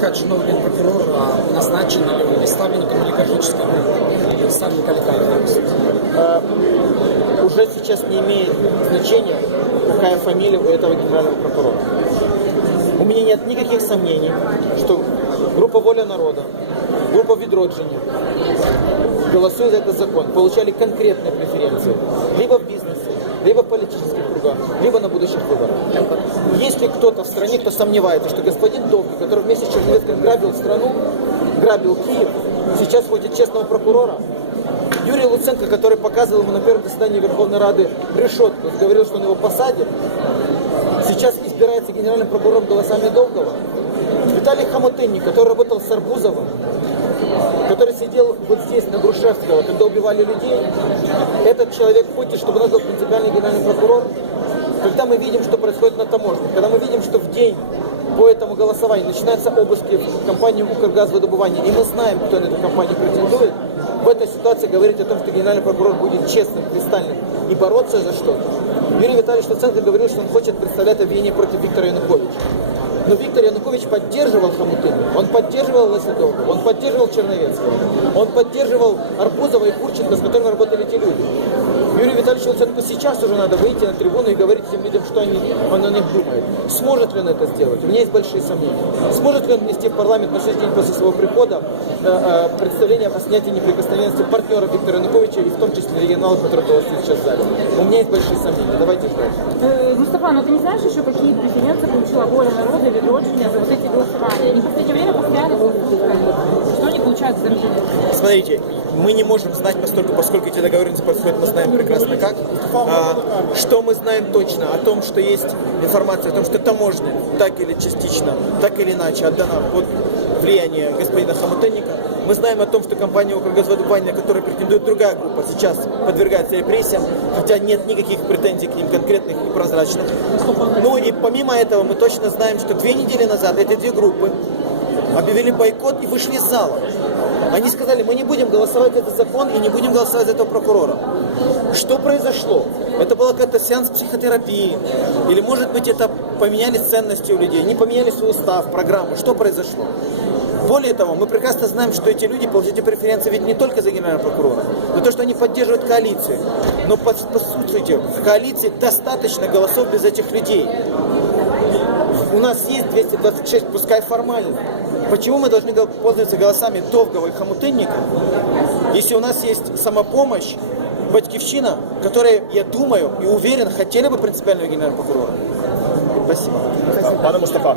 сказать, что новый генпрокурор а, назначен или он представлен как олигархический групп, представлен как олигарх. Э, уже сейчас не имеет значения, какая фамилия у этого генерального прокурора. У меня нет никаких сомнений, что группа «Воля народа», группа «Видроджини», голосуя за этот закон, получали конкретные преференции. Либо в бизнесе, либо в политических кругах, либо на будущих выборах. Если кто-то в стране, кто сомневается, что господин Долгий, который вместе с Черновецким грабил страну, грабил Киев, сейчас вводит честного прокурора, Юрий Луценко, который показывал ему на первом заседании Верховной Рады решетку, говорил, что он его посадит, сейчас избирается генеральным прокурором голосами Долгова. Виталий Хамотынник, который работал с Арбузовым, который сидел вот здесь, на Грушевского, когда убивали людей, этот человек хочет, чтобы у принципиальный генеральный прокурор. Когда мы видим, что происходит на таможне, когда мы видим, что в день по этому голосованию начинаются обыски в компании «Укргазвыдобывание», и мы знаем, кто на эту компанию претендует, в этой ситуации говорить о том, что генеральный прокурор будет честным, кристальным и бороться за что-то. Юрий Витальевич Луценко говорил, что он хочет представлять обвинение против Виктора Януковича. Но Виктор Янукович поддерживал Хамутына, он поддерживал Лосидова, он поддерживал Черновецкого, он поддерживал Арбузова и Курченко, с которыми работали эти люди. Юрию Витальевичу Луценко сейчас уже надо выйти на трибуну и говорить этим людям, что они, он о них думает. Сможет ли он это сделать? У меня есть большие сомнения. Сможет ли он внести в парламент на следующий день после своего прихода э, э, представление о снятии неприкосновенности партнера Виктора Януковича и в том числе регионалов, которые голосуют сейчас в зале? У меня есть большие сомнения. Давайте ждать. Э, Мустафа, но ты не знаешь еще, какие преференции получила воля народа и за вот эти голосования? Они в последнее время постоянно. За результат? Смотрите, мы не можем знать, поскольку, поскольку эти договоренности происходят, мы знаем прекрасно как. А, что мы знаем точно? О том, что есть информация о том, что таможня так или частично, так или иначе отдана под влияние господина Хамутенника. Мы знаем о том, что компания «Укргазводобывание», на которую претендует другая группа, сейчас подвергается репрессиям, хотя нет никаких претензий к ним конкретных и прозрачных. Ну и помимо этого мы точно знаем, что две недели назад эти две группы объявили бойкот и вышли из зала. Они сказали, мы не будем голосовать за этот закон и не будем голосовать за этого прокурора. Что произошло? Это был какой-то сеанс психотерапии? Или, может быть, это поменялись ценности у людей? Не поменялись устав, программы? Что произошло? Более того, мы прекрасно знаем, что эти люди получают эти преференции ведь не только за генерального прокурора, но то, что они поддерживают коалицию. Но по, по сути, в коалиции достаточно голосов без этих людей. У нас есть 226, пускай формально. Почему мы должны пользоваться голосами Довгого и Хамутынника, если у нас есть самопомощь, Батькивщина, которые, я думаю и уверен, хотели бы принципиального генерального прокурора? Спасибо. Пане Мустафа,